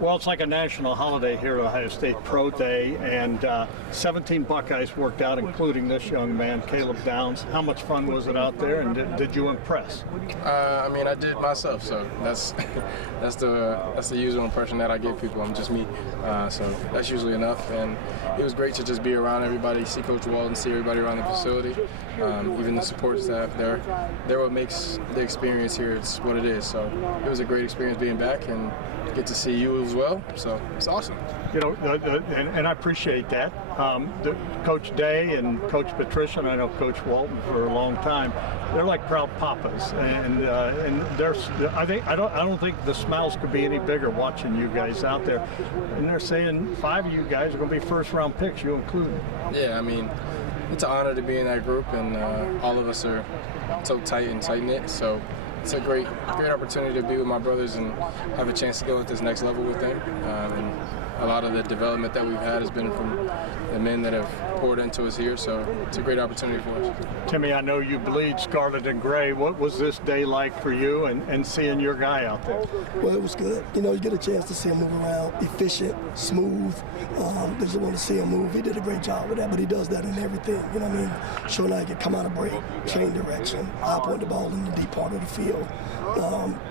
Well, it's like a national holiday here at Ohio State, Pro Day, and 17 Buckeyes worked out, including this young man, Caleb Downs. How much fun was it out there, and did you impress? I mean, I did myself, so that's the usual impression that I give people. I'm just me, so that's usually enough. And it was great to just be around everybody, see Coach Walton, see everybody around the facility, even the support staff. They're what makes the experience here. It's what it is. So it was a great experience being back and get to see you as well. So it's awesome. You know, and I appreciate that. Coach Day and Coach Patricia, and I know Coach Walton for a long time, they're like proud papas, and there's I don't think the smiles could be any bigger watching you guys out there. And they're saying 5 of you guys are going to be first-round picks, you included. Yeah, I mean, it's an honor to be in that group, and all of us are so tight and tight-knit. So it's a great opportunity to be with my brothers and have a chance to go at this next level with them. And a lot of the development that we've had has been from the men that have poured into us here, so it's a great opportunity for us. Timmy, I know you bleed scarlet and gray. What was this day like for you and seeing your guy out there? Well, it was good. You know, you get a chance to see him move around, efficient, smooth. Just want to see him move. He did a great job with that, but he does that in everything. You know what I mean? Showing how he can come out of break, change direction, point the ball in the deep part of the field,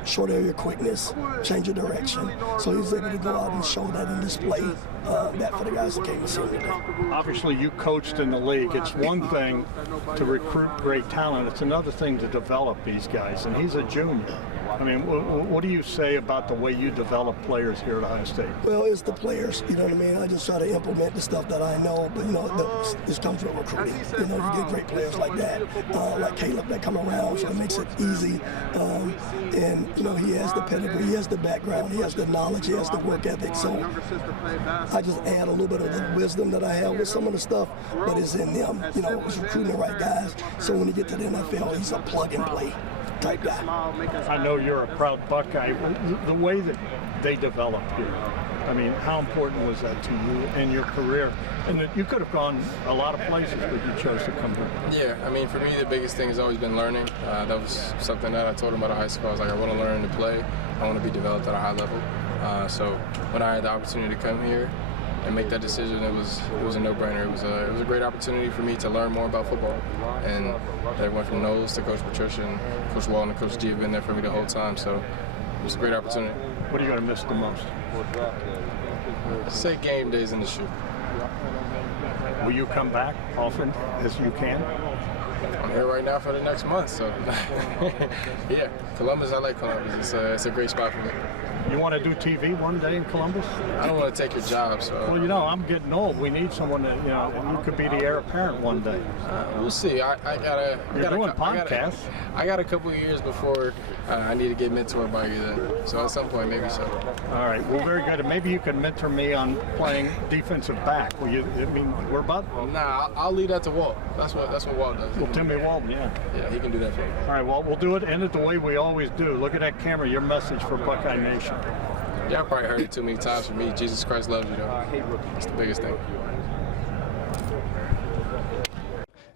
short area quickness, change of direction. So he was able to go out and show that and display that for the guys that came to see him today. Obviously, you coached in the league. It's one thing to recruit great talent. It's another thing to develop these guys, and he's a junior. I mean, what do you say about the way you develop players here at Ohio State? Well, it's the players, you know what I mean? I just try to implement the stuff that I know, but, you know, this comes with recruiting. You know, you get great players like that, like Caleb, that come around, so it makes it easy. And, you know, he has the pedigree, he has the background, he has the knowledge, he has the work ethic. So I just add a little bit of the wisdom that I have with some of the stuff, but it's in them. You know, it's recruiting the right guys. So when you get to the NFL, he's a plug-and-play type guy. I know you're a proud Buckeye. The way that they developed here, I mean, how important was that to you in your career? And that you could have gone a lot of places, but you chose to come here. Yeah, I mean, for me, the biggest thing has always been learning. That was something that I told him out of high school. I was like, I want to learn to play. I want to be developed at a high level. So when I had the opportunity to come here and make that decision, it was a no-brainer. It was a great opportunity for me to learn more about football. And I went from Knowles to Coach Patricia, and Coach Walton and Coach G have been there for me the whole time. So it was a great opportunity. What are you going to miss the most? Say game days in the shoe. Will you come back often as you can? I'm here right now for the next month, so yeah. Columbus, I like Columbus. It's a great spot for me. You want to do TV one day in Columbus? I don't want to take your job, so. Well, you know, I'm getting old. We need someone that, you know, you could be the heir apparent one day. We'll see. You're doing podcasts. I got a couple of years before I need to get mentored by you then. So at some point, maybe so. All right. Well, very good. And maybe you can mentor me on playing defensive back. Will you? I mean, we're about. Nah, I'll leave that to Walt. That's what Walt does. Well, Timmy Walton, yeah. Yeah, he can do that for me. All right. Well, we'll do it. End it the way we always do. Look at that camera. Your message for Buckeye Nation. Y'all probably heard it too many times from me. Jesus Christ loves you, though. It's the biggest thing.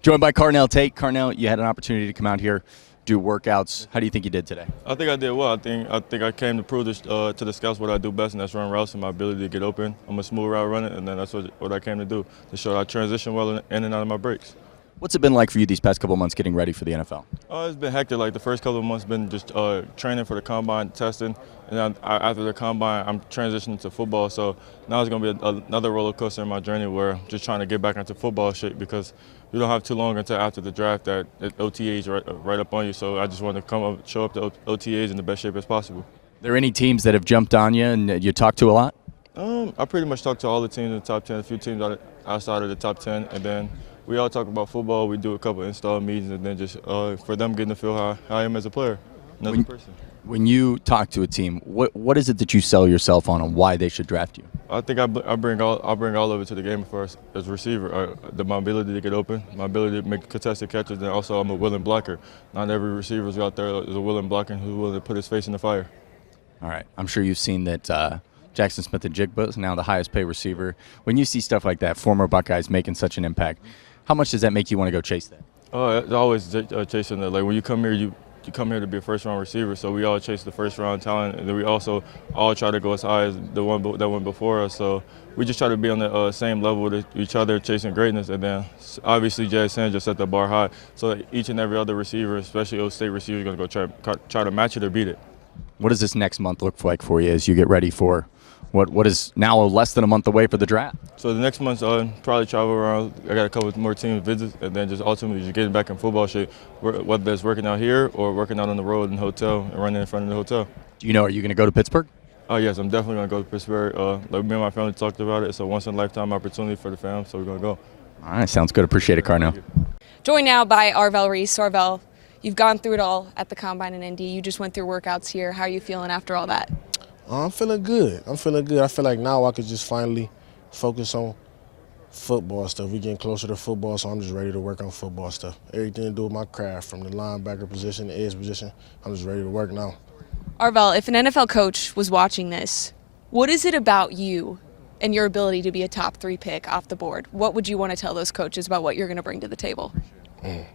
Joined by Carnell Tate. Carnell, you had an opportunity to come out here, do workouts. How do you think you did today? I think I did well. I think I came to prove this, to the scouts what I do best, and that's run routes and my ability to get open. I'm a smooth route runner, and then that's what I came to do, to show I transition well in and out of my breaks. What's it been like for you these past couple of months getting ready for the NFL? It's been hectic. Like the first couple of months been just training for the combine, testing, and then after the combine, I'm transitioning to football. So now it's going to be another roller coaster in my journey where I'm just trying to get back into football shape because we don't have too long until after the draft that OTAs right up on you. So I just want to show up to OTAs in the best shape as possible. Are there any teams that have jumped on you and you talk to a lot? I pretty much talk to all the teams in the top 10, a few teams outside of the top 10, and then we all talk about football. We do a couple of install meetings, and then just for them getting to feel how I am as a player and as a person. When you talk to a team, what is it that you sell yourself on why they should draft you? I think I bring all of it to the game for us as a receiver. My ability to get open, my ability to make contested catches, and also I'm a willing blocker. Not every receiver out there is a willing blocker who's willing to put his face in the fire. All right. I'm sure you've seen that Jackson Smith and Jigba is now the highest paid receiver. When you see stuff like that, former Buckeyes making such an impact, how much does that make you want to go chase that? It's always chasing that. Like when you come here, you come here to be a first-round receiver, so we all chase the first-round talent, and then we also all try to go as high as the one that went before us. So we just try to be on the same level with each other, chasing greatness, and then obviously JSN just set the bar high. So each and every other receiver, especially those state receivers, are going to go try to match it or beat it. What does this next month look like for you as you get ready for what is now less than a month away for the draft? So the next month's probably travel around. I got a couple more team visits, and then just ultimately just getting back in football shape, whether it's working out here or working out on the road in the hotel and running in front of the hotel. Do you know, are you going to go to Pittsburgh? Oh yes, I'm definitely going to go to Pittsburgh. Like me and my family talked about it. It's a once-in-a-lifetime opportunity for the fam, so we're going to go. All right, sounds good. Appreciate it, Carnell. Joined now by Arvel Reese. Arvel, you've gone through it all at the Combine in Indy. You just went through workouts here. How are you feeling after all that? I'm feeling good. I feel like now I could just finally focus on football stuff. We're getting closer to football, so I'm just ready to work on football stuff. Everything to do with my craft, from the linebacker position, the edge position, I'm just ready to work now. Arvel, if an NFL coach was watching this, what is it about you and your ability to be a top 3 pick off the board? What would you want to tell those coaches about what you're going to bring to the table? I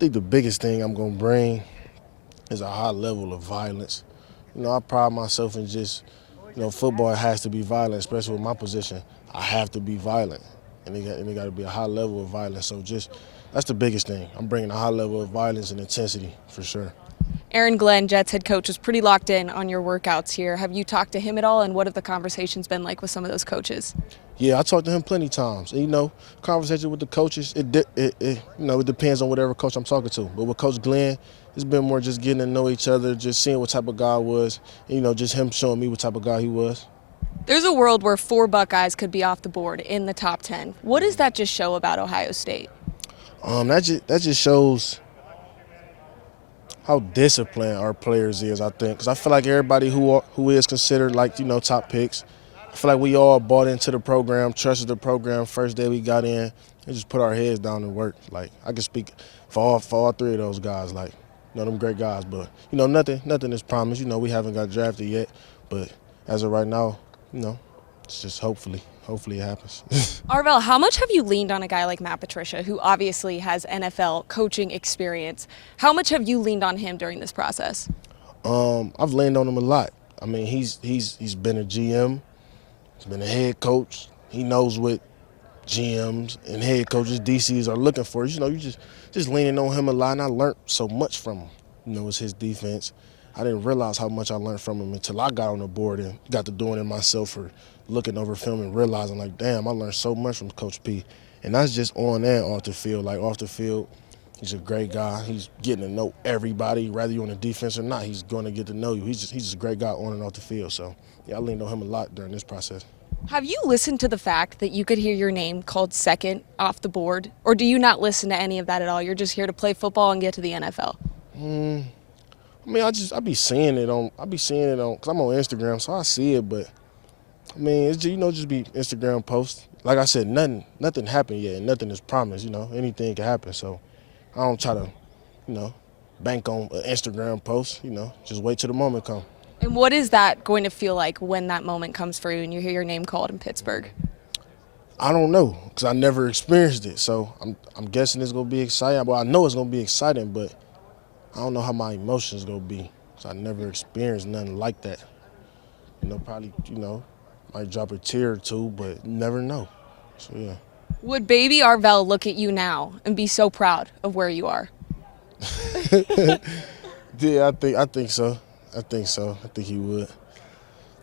think the biggest thing I'm going to bring is a high level of violence. You know, I pride myself in just, football has to be violent, especially with my position. I have to be violent, and it got to be a high level of violence. So that's the biggest thing. I'm bringing a high level of violence and intensity for sure. Aaron Glenn, Jets head coach, was pretty locked in on your workouts here. Have you talked to him at all, and what have the conversations been like with some of those coaches? Yeah, I talked to him plenty of times. And, conversation with the coaches, it depends on whatever coach I'm talking to. But with Coach Glenn, it's been more just getting to know each other, just seeing what type of guy I was, and, just him showing me what type of guy he was. There's a world where 4 Buckeyes could be off the board in the top 10. What does that just show about Ohio State? That just shows how disciplined our players is, I think. Because I feel like everybody who is considered, top picks, I feel like we all bought into the program, trusted the program first day we got in, and just put our heads down and work. Like, I can speak for all 3 of those guys, them great guys. But, nothing is promised. We haven't got drafted yet. But as of right now, it's just hopefully it happens. Arvel, how much have you leaned on a guy like Matt Patricia, who obviously has NFL coaching experience? How much have you leaned on him during this process? I've leaned on him a lot. I mean, he's been a GM. He's been a head coach. He knows what GMs and head coaches, DCs are looking for. You just leaning on him a lot, and I learned so much from him. It's his defense. I didn't realize how much I learned from him until I got on the board and got to doing it myself, or looking over film and realizing, damn, I learned so much from Coach P. And that's just on and off the field. Off the field, he's a great guy. He's getting to know everybody, whether you're on the defense or not. He's going to get to know you. He's just a great guy on and off the field. So, yeah, I leaned on him a lot during this process. Have you listened to the fact that you could hear your name called second off the board? Or do you not listen to any of that at all? You're just here to play football and get to the NFL? I mean, I be seeing it on, because I'm on Instagram, so I see it, but I mean, it's just be Instagram posts. Like I said, nothing happened yet, and nothing is promised. Anything can happen. So I don't try to, bank on an Instagram post. Just wait till the moment comes. And what is that going to feel like when that moment comes for you and you hear your name called in Pittsburgh? I don't know, because I never experienced it. So I'm guessing it's gonna be exciting. Well, I know it's gonna be exciting, but I don't know how my emotions gonna be, because I never experienced nothing like that. Probably, might drop a tear or two, but never know. So, yeah. Would baby Arvel look at you now and be so proud of where you are? Yeah, I think so. I think he would.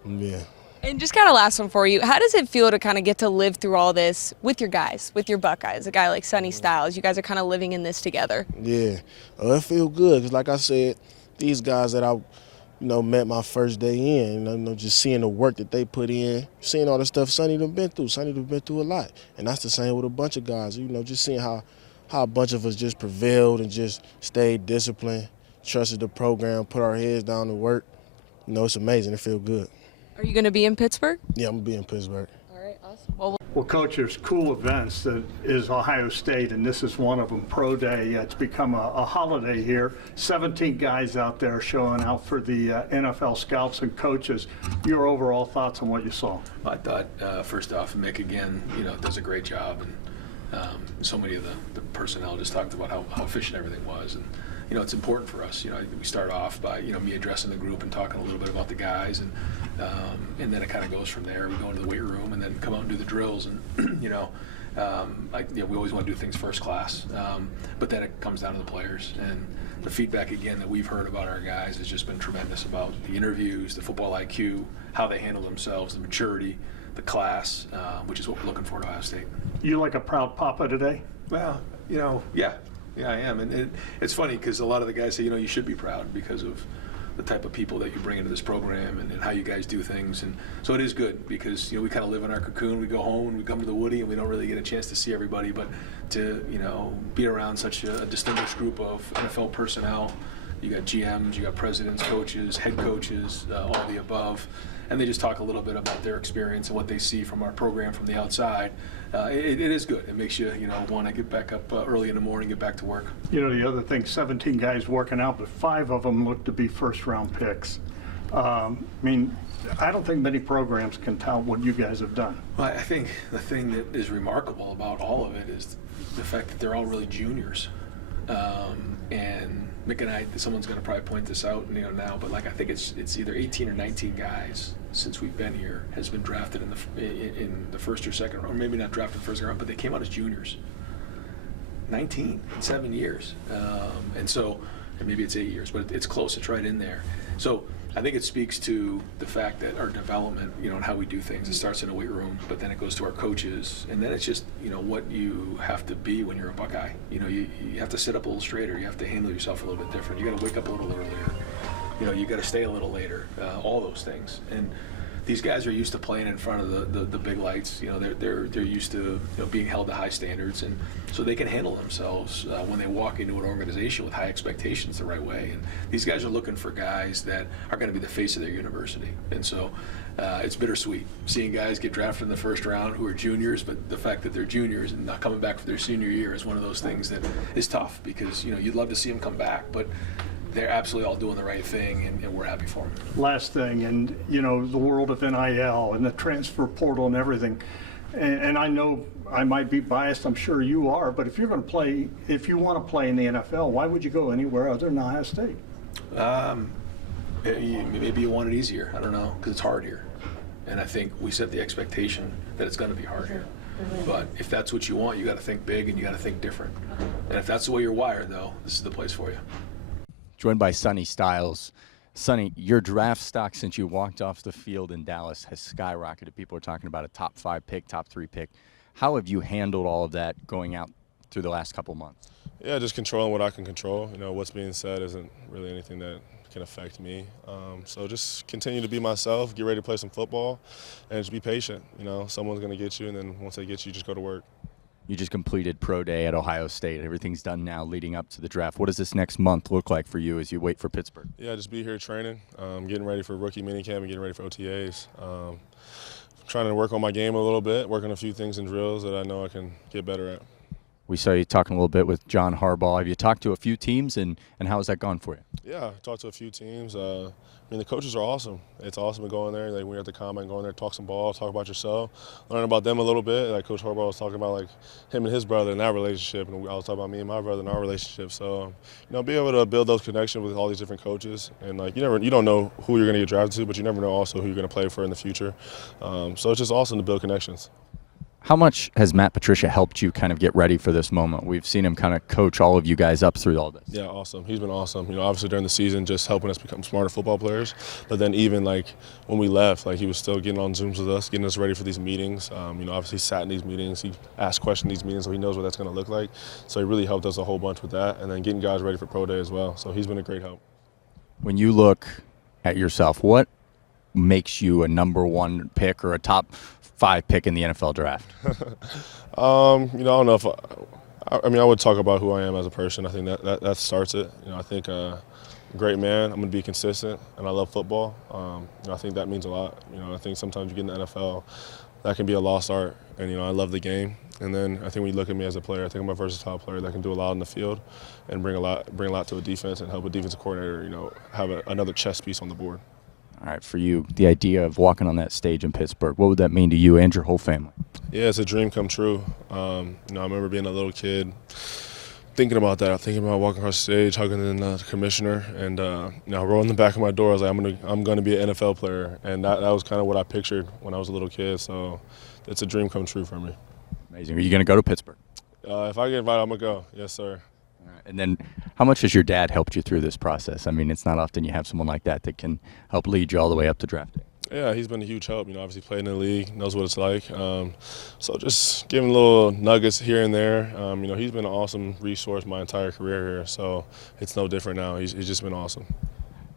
Yeah. And just kind of last one for you. How does it feel to kind of get to live through all this with your guys, with your Buckeyes, a guy like Sonny Styles? You guys are kind of living in this together. Yeah. It feels good, because like I said, these guys that I met my first day in, just seeing the work that they put in, seeing all the stuff Sonny done been through. Sonny done been through a lot. And that's the same with a bunch of guys, just seeing how a bunch of us just prevailed and just stayed disciplined, trusted the program, put our heads down to work. It's amazing. It feels good. Are you going to be in Pittsburgh? Yeah, I'm going to be in Pittsburgh. All right, awesome. Well, Coach, there's cool events that is Ohio State, and this is one of them, Pro Day. It's become a holiday here. 17 guys out there showing out for the NFL scouts and coaches. Your overall thoughts on what you saw? I thought, first off, Mick, again, does a great job. And so many of the personnel just talked about how efficient everything was. And it's important for us. We start off by, me addressing the group and talking a little bit about the guys, and then it kind of goes from there. We go into the weight room and then come out and do the drills, and we always want to do things first class, but then it comes down to the players. And the feedback again that we've heard about our guys has just been tremendous about the interviews, the football IQ, how they handle themselves, the maturity, the class, which is what we're looking for at Ohio State. You like a proud papa today? Well, yeah, I am. And it's funny because a lot of the guys say, you should be proud because of the type of people that you bring into this program and how you guys do things. And so it is good because, we kind of live in our cocoon. We go home and we come to the Woody and we don't really get a chance to see everybody. But to, be around such a distinguished group of NFL personnel, you got GMs, you got presidents, coaches, head coaches, all the above. And they just talk a little bit about their experience and what they see from our program from the outside. It is good. It makes you, want to get back up early in the morning, get back to work. The other thing, 17 guys working out, but 5 of them look to be first-round picks. I don't think many programs can tout what you guys have done. Well, I think the thing that is remarkable about all of it is the fact that they're all really juniors. And Mick and I, someone's going to probably point this out, now, but I think it's either 18 or 19 guys since we've been here has been drafted in the first or second round, or maybe not drafted first round, but they came out as juniors. 19 in 7 years, and maybe it's 8 years, but it's close. It's right in there. So I think it speaks to the fact that our development, and how we do things. It starts in a weight room, but then it goes to our coaches, and then it's just, what you have to be when you're a Buckeye. You have to sit up a little straighter. You have to handle yourself a little bit different. You got to wake up a little earlier. You got to stay a little later. All those things. And these guys are used to playing in front of the big lights. They're used to being held to high standards, and so they can handle themselves when they walk into an organization with high expectations the right way. And these guys are looking for guys that are going to be the face of their university. And so it's bittersweet seeing guys get drafted in the first round who are juniors, but the fact that they're juniors and not coming back for their senior year is one of those things that is tough because you'd love to see them come back, but they're absolutely all doing the right thing, and we're happy for them. Last thing, and the world of NIL and the transfer portal and everything, and I know I might be biased, I'm sure you are, but if you want to play in the NFL, why would you go anywhere other than Ohio State? Maybe you want it easier, I don't know, because it's hard here. And I think we set the expectation that it's going to be hard here. But if that's what you want, you got to think big and you got to think different. And if that's the way you're wired, though, this is the place for you. Joined by Sonny Styles. Sonny, your draft stock since you walked off the field in Dallas has skyrocketed. People are talking about a top 5 pick, top 3 pick. How have you handled all of that going out through the last couple months? Yeah, just controlling what I can control. What's being said isn't really anything that can affect me. So just continue to be myself, get ready to play some football, and just be patient. Someone's going to get you, and then once they get you, just go to work. You just completed pro day at Ohio State. Everything's done now leading up to the draft. What does this next month look like for you as you wait for Pittsburgh? Yeah, just be here training, getting ready for rookie minicamp and getting ready for OTAs. Trying to work on my game a little bit, working a few things in drills that I know I can get better at. We saw you talking a little bit with John Harbaugh. Have you talked to a few teams, and how has that gone for you? Yeah, I talked to a few teams. The coaches are awesome. It's awesome to go in there, when you're at the combine, go in there, talk some ball, talk about yourself, learn about them a little bit. Coach Harbaugh was talking about him and his brother and that relationship, and I was talking about me and my brother and our relationship. So, be able to build those connections with all these different coaches, and you don't know who you're going to get drafted to, but you never know also who you're going to play for in the future. So it's just awesome to build connections. How much has Matt Patricia helped you kind of get ready for this moment? We've seen him kind of coach all of you guys up through all this. Yeah, awesome. He's been awesome. Obviously during the season, just helping us become smarter football players. But then even when we left, he was still getting on Zooms with us, getting us ready for these meetings. Obviously he sat in these meetings, he asked questions in these meetings, so he knows what that's going to look like. So he really helped us a whole bunch with that, and then getting guys ready for pro day as well. So he's been a great help. When you look at yourself, what makes you a number 1 pick or a top 5 pick in the NFL draft? I don't know if I would talk about who I am as a person. I think that starts it. I think a great man. I'm going to be consistent, and I love football. I think that means a lot. I think sometimes you get in the NFL, that can be a lost art, and I love the game. And then I think when you look at me as a player, I think I'm a versatile player that can do a lot in the field and bring a lot to a defense and help a defensive coordinator, have another chess piece on the board. All right, for you, the idea of walking on that stage in Pittsburgh, what would that mean to you and your whole family? Yeah, it's a dream come true. I remember being a little kid, thinking about that. I'm thinking about walking across the stage, hugging the commissioner, and rolling the back of my door. I was like, I'm gonna be an NFL player, and that was kind of what I pictured when I was a little kid. So it's a dream come true for me. Amazing. Are you going to go to Pittsburgh? If I get invited, I'm gonna go. Yes, sir. All right. And then how much has your dad helped you through this process? I mean, it's not often you have someone like that that can help lead you all the way up to draft day. Yeah, he's been a huge help. Obviously played in the league, knows what it's like. So just giving little nuggets here and there. He's been an awesome resource my entire career here. So it's no different now. He's just been awesome.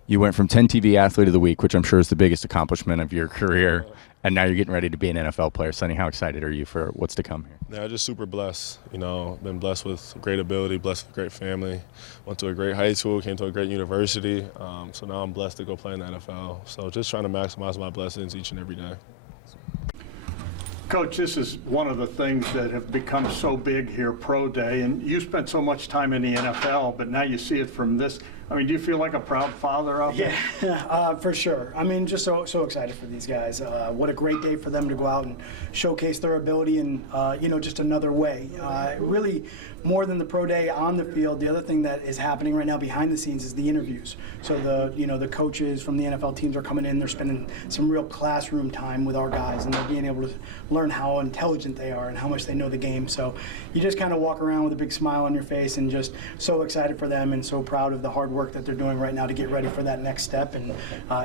You went from 10 TV Athlete of the Week, which I'm sure is the biggest accomplishment of your career, and now you're getting ready to be an NFL player. Sonny, how excited are you for what's to come here? Yeah, just super blessed. Been blessed with great ability, blessed with a great family. Went to a great high school, came to a great university. So now I'm blessed to go play in the NFL. So just trying to maximize my blessings each and every day. Coach, this is one of the things that have become so big here, Pro Day, and you spent so much time in the NFL, but now you see it from this. I mean, do you feel like a proud father out there? Yeah, for sure. I mean, just so excited for these guys. What a great day for them to go out and showcase their ability in, just another way. Really, more than the pro day on the field, the other thing that is happening right now behind the scenes is the interviews. So the coaches from the NFL teams are coming in. They're spending some real classroom time with our guys, and they're being able to learn how intelligent they are and how much they know the game. So you just kind of walk around with a big smile on your face and just so excited for them and so proud of the hard work that they're doing right now to get ready for that next step, and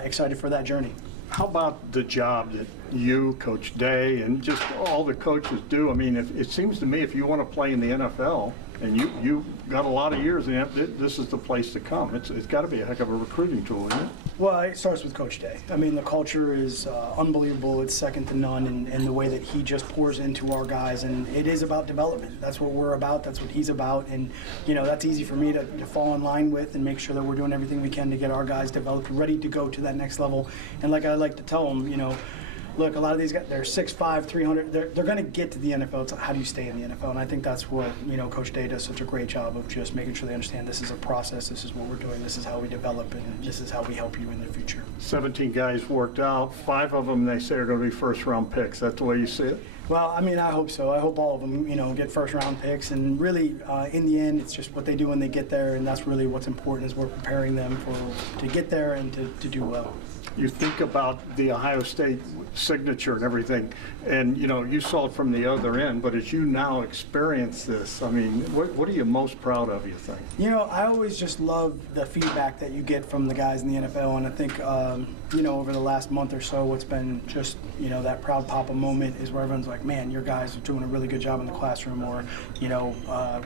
excited for that journey. How about the job that you, Coach Day, and just all the coaches do? I mean, it seems to me if you want to play in the NFL, and you got a lot of years in it, this is the place to come. It's got to be a heck of a recruiting tool, isn't it? Well, it starts with Coach Day. I mean, the culture is unbelievable. It's second to none, and the way that he just pours into our guys, and it is about development. That's what we're about. That's what he's about, and that's easy for me to fall in line with and make sure that we're doing everything we can to get our guys developed, ready to go to that next level. And like I like to tell them, look, a lot of these guys, they're 6'5", 300. They're going to get to the NFL. It's how do you stay in the NFL? And I think that's what Coach Day does such a great job of, just making sure they understand this is a process. This is what we're doing. This is how we develop, and this is how we help you in the future. 17 guys worked out. 5 of them they say are going to be first-round picks. That's the way you see it? Well, I mean, I hope so. I hope all of them, get first-round picks. And really, in the end, it's just what they do when they get there, and that's really what's important, is we're preparing them to get there and to do well. You think about the Ohio State signature and everything, and you saw it from the other end, but as you now experience this, I mean, what are you most proud of, you think? I always just love the feedback that you get from the guys in the NFL, and I think over the last month or so, it's been just that proud papa moment is where everyone's like, man, your guys are doing a really good job in the classroom, or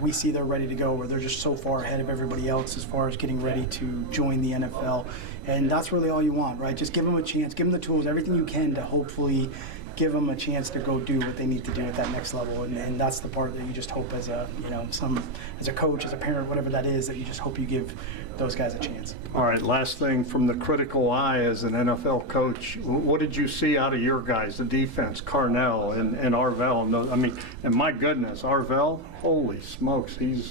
we see they're ready to go, or they're just so far ahead of everybody else as far as getting ready to join the NFL. And that's really all you want, right? Just give them a chance, give them the tools, everything you can to hopefully give them a chance to go do what they need to do at that next level. And that's the part that you just hope as a, as a coach, as a parent, whatever that is, that you just hope you give those guys a chance. All right, last thing, from the critical eye as an NFL coach, what did you see out of your guys, the defense, Carnell and Arvell? And my goodness, Arvell, holy smokes, he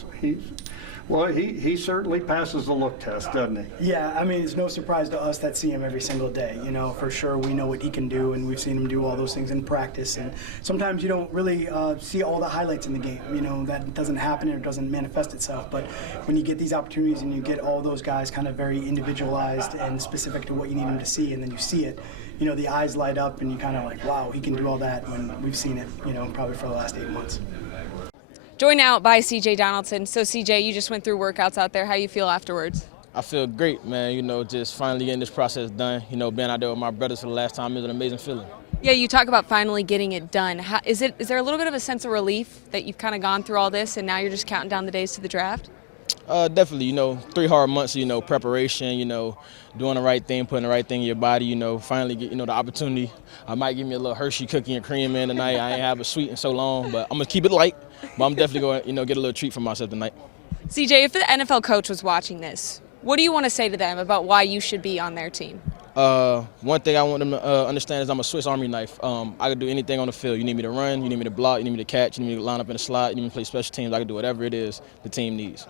certainly passes the look test, doesn't he? Yeah, I mean, it's no surprise to us that see him every single day. For sure we know what he can do, and we've seen him do all those things in practice. And sometimes you don't really see all the highlights in the game. That doesn't happen or doesn't manifest itself. But when you get these opportunities and you get all those guys kind of very individualized and specific to what you need them to see, and then you see it, the eyes light up, and you kind of like, wow, he can do all that when we've seen it, probably for the last 8 months. Joined out by CJ Donaldson. So CJ, you just went through workouts out there. How you feel afterwards? I feel great, man. Just finally getting this process done. Being out there with my brothers for the last time is an amazing feeling. Yeah, you talk about finally getting it done. Is there a little bit of a sense of relief that you've kind of gone through all this and now you're just counting down the days to the draft? Definitely. 3 hard months, preparation, doing the right thing, putting the right thing in your body, finally get, the opportunity. I might give me a little Hershey cookie and cream in tonight. I ain't have a sweet in so long, but I'm going to keep it light. But I'm definitely going to, get a little treat for myself tonight. CJ, if the NFL coach was watching this, what do you want to say to them about why you should be on their team? One thing I want them to understand is I'm a Swiss Army knife. I can do anything on the field. You need me to run, you need me to block, you need me to catch, you need me to line up in the slot, you need me to play special teams. I can do whatever it is the team needs.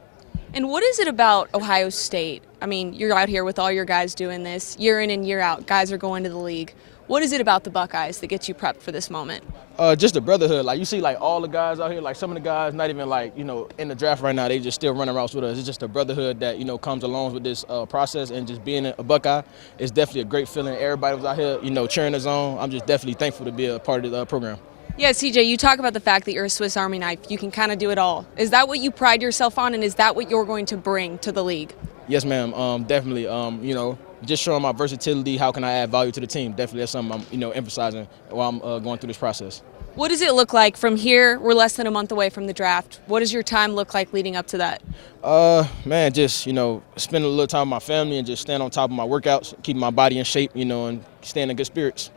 And what is it about Ohio State? I mean, you're out here with all your guys doing this, year in and year out. Guys are going to the league. What is it about the Buckeyes that gets you prepped for this moment? Just the brotherhood. Like, you see, like, all the guys out here, like, some of the guys not even, like, in the draft right now, they just still running routes with us. It's just the brotherhood that, comes along with this process, and just being a Buckeye is definitely a great feeling. Everybody was out here, cheering us on. I'm just definitely thankful to be a part of the program. Yeah, CJ, you talk about the fact that you're a Swiss Army knife. You can kind of do it all. Is that what you pride yourself on, and is that what you're going to bring to the league? Yes, ma'am. Definitely. Just showing my versatility, how can I add value to the team? Definitely that's something I'm, emphasizing while I'm going through this process. What does it look like from here? We're less than a month away from the draft. What does your time look like leading up to that? Man, just, spending a little time with my family and just staying on top of my workouts, keeping my body in shape, and staying in good spirits.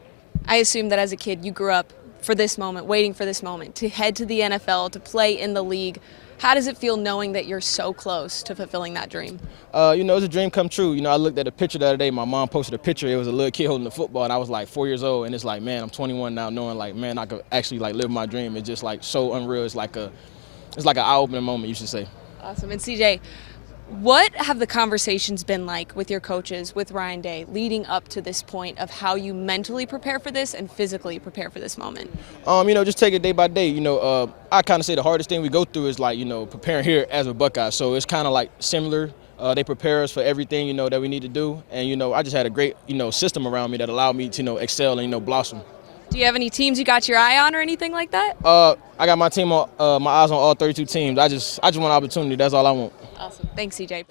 I assume that as a kid you grew up for this moment, waiting for this moment, to head to the NFL, to play in the league. How does it feel knowing that you're so close to fulfilling that dream? It's a dream come true. I looked at a picture the other day. My mom posted a picture. It was a little kid holding the football, and I was like 4 years old. And it's like, man, I'm 21 now, knowing like, man, I could actually like live my dream. It's just like so unreal. It's like an eye-opening moment, you should say. Awesome. And CJ, what have the conversations been like with your coaches, with Ryan Day, leading up to this point of how you mentally prepare for this and physically prepare for this moment? Just take it day by day. I kind of say the hardest thing we go through is like, preparing here as a Buckeye. So it's kind of like similar. They prepare us for everything, that we need to do. And, I just had a great, system around me that allowed me to, excel and, blossom. Do you have any teams you got your eye on or anything like that? I got my team on, my eyes on all 32 teams. I just want an opportunity. That's all I want. Awesome. Thanks, CJ.